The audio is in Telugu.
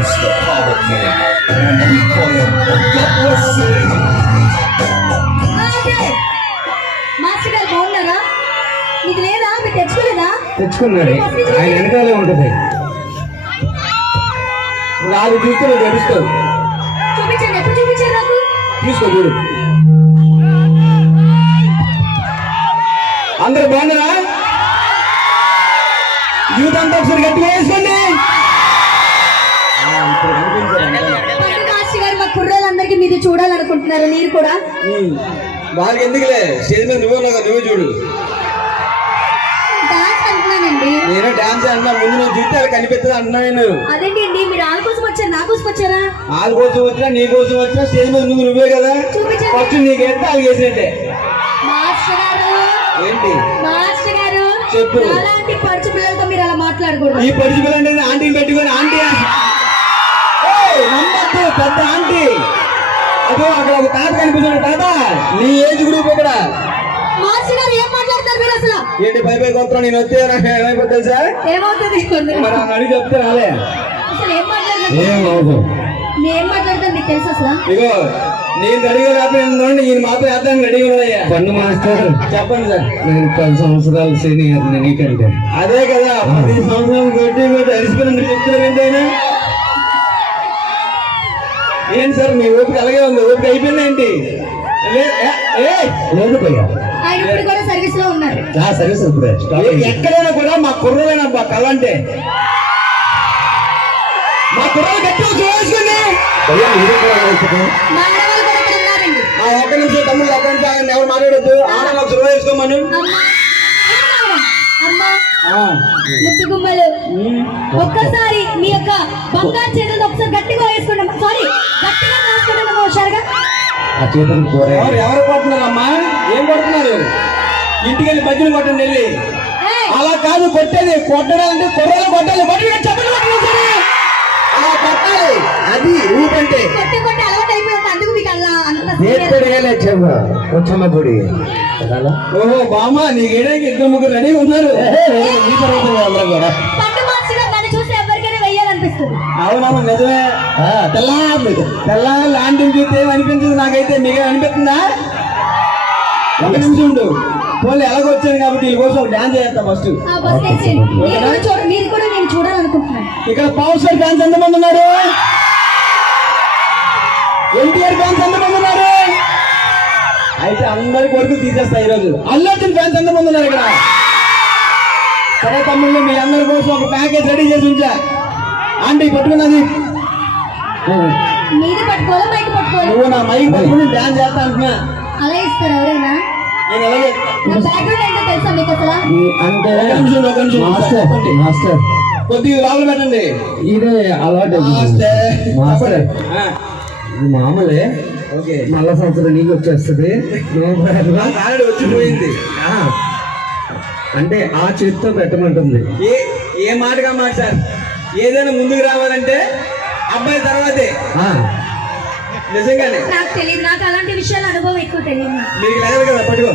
is the power king, and we call him God blessing. Master గారు బాగున్నారా? మీకు లేదా? మీరు తెచ్చుకోలేదా? తెచ్చుకున్నాడు. ఆయన వెనకాలే ఉంటుంది. నాది చూస్తే నువ్వు తెలుస్తావు. చూపించండి. ఎప్పుడు చూపించారు నాకు? తీసుకో చూడు. అందరూ బాగున్నారా? యూత్ అంతా ఒకసారి గట్టిగా వేసుకోండి. మాస్టర్ గారు మా కుర్రోళ్ళందరికీ మీరు చూడాలనుకుంటున్నారు. మీరు కూడా వాళ్ళకి ఎందుకులే, స్టేజ్ మీద నువ్వే చూడు. డాన్స్ అంటున్నానండి. నేను డాన్స్ అంటున్నా, ముందు నువ్వు చూస్తే అలా కనిపిస్తుంది అంటున్నా. నేను అదేంటి అండి, మీరు వాళ్ళ కోసం వచ్చారు, నా కోసం వచ్చారా? వాళ్ళ కోసం వచ్చినా నీ కోసం వచ్చినా స్టేజ్ మీద నువ్వే కదా. చూపించండి. ఫస్ట్ నీకు ఎత్తే వాళ్ళకి వేసినట్టే. మాస్టర్ గారు ఏంటి మాస్టర్ గారు చెప్పు. అలాంటి పడుచు పిల్లలతో మీరు అలా మాట్లాడకూడదు. ఈ పడుచు పిల్లలు ఆంటీని పెట్టుకొని ఆంటీ నమ్మద్దు, పెద్ద ఆంటీ. అదో అక్కడ ఒక తాత కనిపిస్తున్నాడు. తాత నీ ఏజ్ గ్రూప్ ఇక్కడ. మాస్టర్ గారు ఏం మాట్లాడతారు మీరు అసలు? ఏంటి పై కొత్త నేను వస్తే నాకు ఏమైపోతుంది తెలుసా? ఏమవుతుంది? మరి అడిగి చెప్తే రాలే. అసలు ఏం మాట్లాడతారు? ఏం మాట్లాడతారు మీకు తెలుసు అసలు? ఇగో నేను రెడీగా రాకపోయిందండి, ఈయన మాత్రం వేద్దానికి రెడీగా ఉన్నాయా? పండు మాస్టర్ చెప్పండి సార్. నేను 10 సంవత్సరాలు సీనియర్ నీకంటే. అదే కదా, 10 సంవత్సరాలు కొట్టి అరిసిపోయిన చెప్తున్నారు ఏంటైనా. ఏంటి సార్ మీ ఓపిక అలాగే ఉంది? ఓపిక అయిపోయింది ఏంటి? లేదు భయ్యా, ఆయన ఇప్పుడు కూడా సర్వీస్ లో ఉన్నారు. సర్వీస్ ఎక్కడైనా కూడా మా కుర్రలైనా కళ అంటే మా కుర్రలు గట్టిగా చూసుకోండి. మా ఆడవాళ్ళు కూడా ఇక్కడ ఉన్నారండి. ఒక్క నిమిషం తమ్ముడు, ఒక్క నిమిషం ఎవరు మాట్లాడద్దు. ఆడవాళ్ళు ఒక చూడ వేసుకోమను. ముద్దు గుమ్మలు ఒక్కసారి మీ యొక్క బంగారు చేతులు ఒకసారి గట్టిగా వేసుకుంటాం. సారీ, గట్టిగా వేసుకుంటాం. హుషారుగా ఎవరు కొడుతున్నారమ్మా? ఏం కొడుతున్నారు? ఇంటికి వెళ్ళి బజ్జీలు కొట్టండి వెళ్ళి. అలా కాదు కొట్టేది, కొట్టడాలంటే కుర్రలు కొట్టాలి. అలా కొట్టాలి, అది ఊపంటే. కొట్టి కొట్టి అలవాటు అయిపోయింది, అందుకు మీకు అలా వచ్చమ్మగుడి. ఓహో బామ్మ, నీకేడానికి 2-3 రెడీ ఉన్నారు. పట్టు మాస్టర్ గారు నన్ను చూసి ఎవరికైనా వెయ్యాలనిపిస్తుంది. అవునమ్మా నిజమే. తెల్లా లాంటిని చూస్తే ఏమనిపించదు నాకైతే. మీకు అనిపిస్తుందా? ఒక నిమిషం ఉండు. పోలీ ఎలాగొచ్చాను కాబట్టి వీళ్ళ కోసం డాన్స్ చేస్తా ఫస్ట్. మీరు కూడా నేను చూడాలనుకుంటున్నాను. ఇక్కడ పవర్ స్టార్ ఫ్యాన్స్ ఎంతమంది ఉన్నారు? ఎన్టీఆర్ ఫ్యాన్స్ ఎంతమంది ఉన్నారు? అయితే అందరి కొడుకు తీసేస్తా ఈరోజు. అల్లు అర్జున్ ఫ్యాన్స్ ఎంతమంది ఉన్నారు ఇక్కడ? సరే తమ్ముళ్ళు, మీ అందరి కోసం ఒక ప్యాకేజ్ రెడీ చేసి ఉంచా. ఆంటీ పట్టుకున్నది. నువ్వు నా మైక్ పట్టుకుని డాన్స్ చేస్తా అంటున్నా. అలా ఇస్తారు ఎవరైనా? నేను ఎలాగే కొద్దిగా లోపల పెట్టండి. ఇదే అలవాటు మామూలే. ఓకే, మళ్ళా సంవత్సరం నీకు వచ్చేస్తుంది. వచ్చిపోయింది అంటే ఆ చేతితో పెట్టమంటుంది. ఏ మాటగా మాట సార్. ఏదైనా ముందుకు రావాలంటే అబ్బాయి తర్వాతే. నిజంగానే నాకు తెలియదు, నాకు అలాంటి విషయాలు అనుభవం ఎక్కువ తెలియదు. మీకు లేదు కదా, పట్టుకో.